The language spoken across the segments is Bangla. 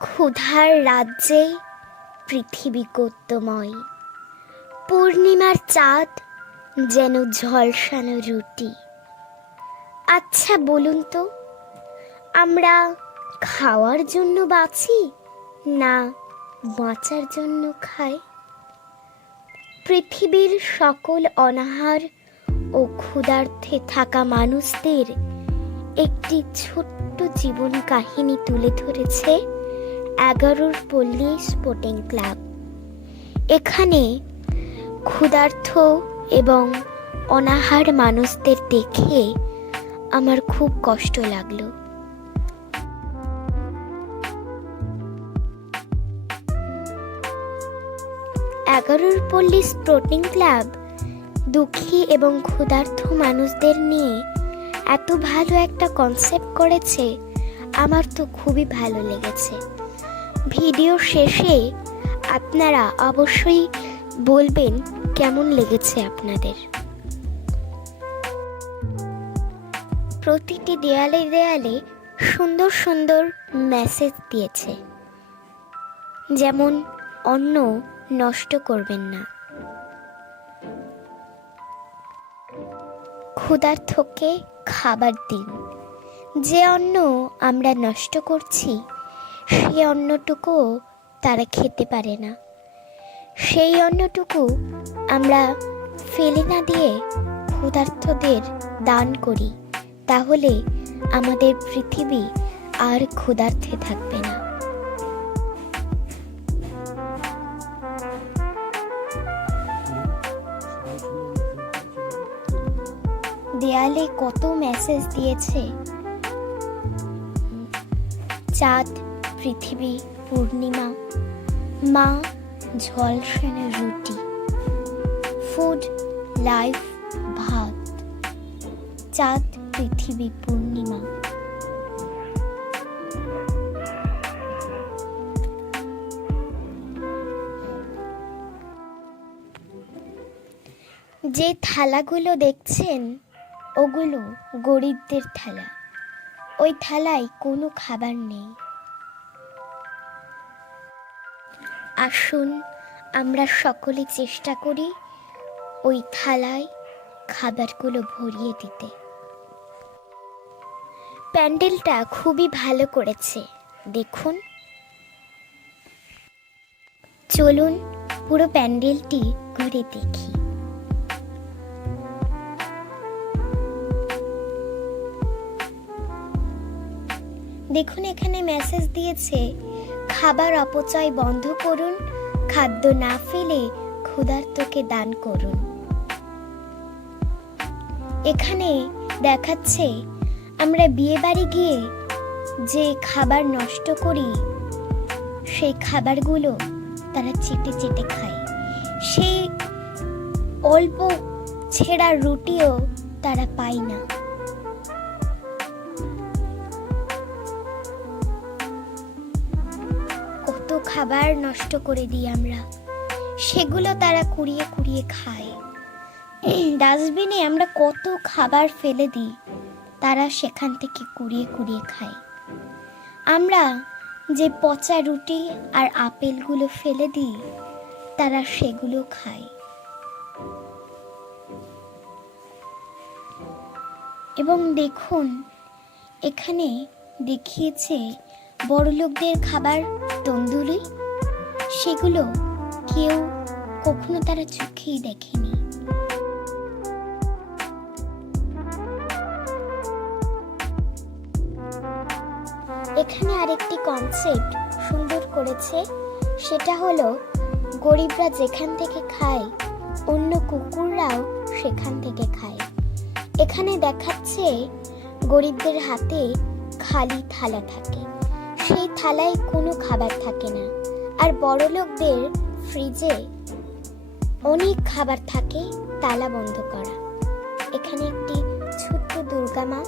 ক্ষুধার রাজ্যে পৃথিবী গদ্যময় পূর্ণিমার চাঁদ যেন ঝলসানো রুটি। আচ্ছা বলুন তো, আমরা খাওয়ার জন্য বাঁচি না বাঁচার জন্য খাই? পৃথিবীর সকল অনাহার ও ক্ষুধার্থে থাকা মানুষদের একটি ছোট্ট জীবন কাহিনী তুলে ধরেছে এগারোর পল্লী স্পোর্টিং ক্লাব এখানে ক্ষুধার্থ এবং অনাহার মানুষদের দেখে আমার খুব কষ্ট লাগল। এগারোর পল্লী স্পোর্টিং ক্লাব দুঃখী এবং ক্ষুধার্থ মানুষদের নিয়ে এত ভালো একটা কনসেপ্ট করেছে, আমার তো খুবই ভালো লেগেছে। ভিডিও শেষে আপনারা অবশ্যই বলবেন কেমন লেগেছে আপনাদের। প্রতিটি দেয়ালে দেয়ালে সুন্দর সুন্দর মেসেজ দিয়েছে। যেমন, অন্ন নষ্ট করবেন না। ক্ষুধার্থকে খাবার দিন। যে অন্ন আমরা নষ্ট করছি, সে অন্নটুকু তারা খেতে পারে না। সেই অন্নটুকু আমরা ফেলে না দিয়ে ক্ষুধার্থদের দান করি, তাহলে আমাদের পৃথিবী আর ক্ষুধার্থে থাকবে না। দেয়ালে কত মেসেজ দিয়েছে? চাঁদ, পৃথিবী, পূর্ণিমা, মা ঝলসানো রুটি ফুড লাইফ ভাত, চাঁদ, পৃথিবী, পূর্ণিমা। যে থালাগুলো দেখছেন ওগুলো গরিবদের থালা। ওই থালায় কোনো খাবার নেই। আসুন, আমরা সকলে চেষ্টা করি ওই থালায় খাবারগুলো ভরিয়ে দিতে। প্যান্ডেলটা খুবই ভালো করেছে, দেখুন। চলুন পুরো প্যান্ডেলটি ঘুরে দেখি। দেখুন, এখানে মেসেজ দিয়েছে, খাবার অপচয় বন্ধ করুন, খাদ্য না ফেলে ক্ষুধার্তকে দান করুন। এখানে দেখাচ্ছে, আমরা বিয়ে বাড়ি গিয়ে যে খাবার নষ্ট করি, সেই খাবারগুলো তারা চেটে চেটে খায়। সেই অল্প ছেঁড়া রুটিও তারা পায় না। খাবার নষ্ট করে দিই আমরা। সেগুলো তারা কুড়িয়ে কুড়িয়ে খায়। ডাস্টবিনে আমরা কত খাবার ফেলে দিই, তারা সেখান থেকে কুড়িয়ে কুড়িয়ে খায়। আমরা যে পচা রুটি আর আপেলগুলো ফেলে দিই, তারা সেগুলো খায়। এবং দেখুন, এখানে দেখিয়েছে বড়লোকদের খাবার তন্দুরি? সেগুলো কেউ কখনো তারা চোখেই দেখেনি। এখানে আরেকটি কনসেপ্ট সুন্দর করেছে। সেটা হলো, গরিবরা যেখান থেকে খায়, অন্য কুকুররাও সেখান থেকে খায়। এখানে দেখাচ্ছে গরিবদের হাতে খালি থালা থাকে। সেই থালায় কোনো খাবার থাকে না। আর বড় লোকদের ফ্রিজে অনেক খাবার থাকে, তালা বন্ধ করা। এখানে একটি ছোট্ট দুর্গা মা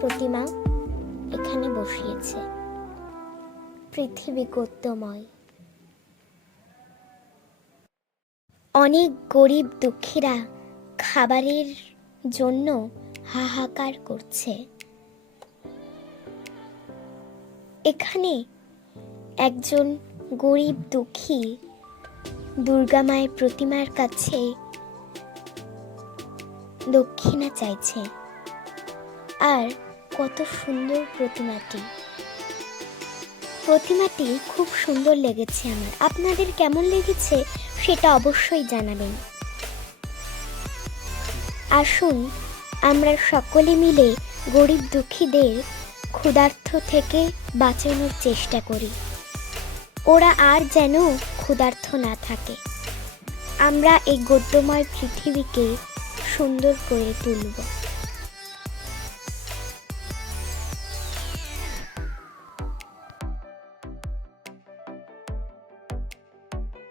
প্রতিমা এখানে বসিয়েছে। পৃথিবী গদ্যময়। অনেক গরিব দুঃখীরা খাবারের জন্য হাহাকার করছে। এখানে একজন গরিব দুঃখী দুর্গা মায়ের প্রতিমার কাছে দক্ষিণা চাইছে। আর কত সুন্দর প্রতিমাটি। প্রতিমাটি খুব সুন্দর লেগেছে আমার। আপনাদের কেমন লেগেছে সেটা অবশ্যই জানাবেন। আসুন, আমরা সকলে মিলে গরিব দুঃখীদের ক্ষুধার্থ থেকে বাঁচানোর চেষ্টা করি। ওরা আর যেন ক্ষুধার্থ না থাকে। আমরা এই গদ্যময় পৃথিবীকে সুন্দর করে তুলব।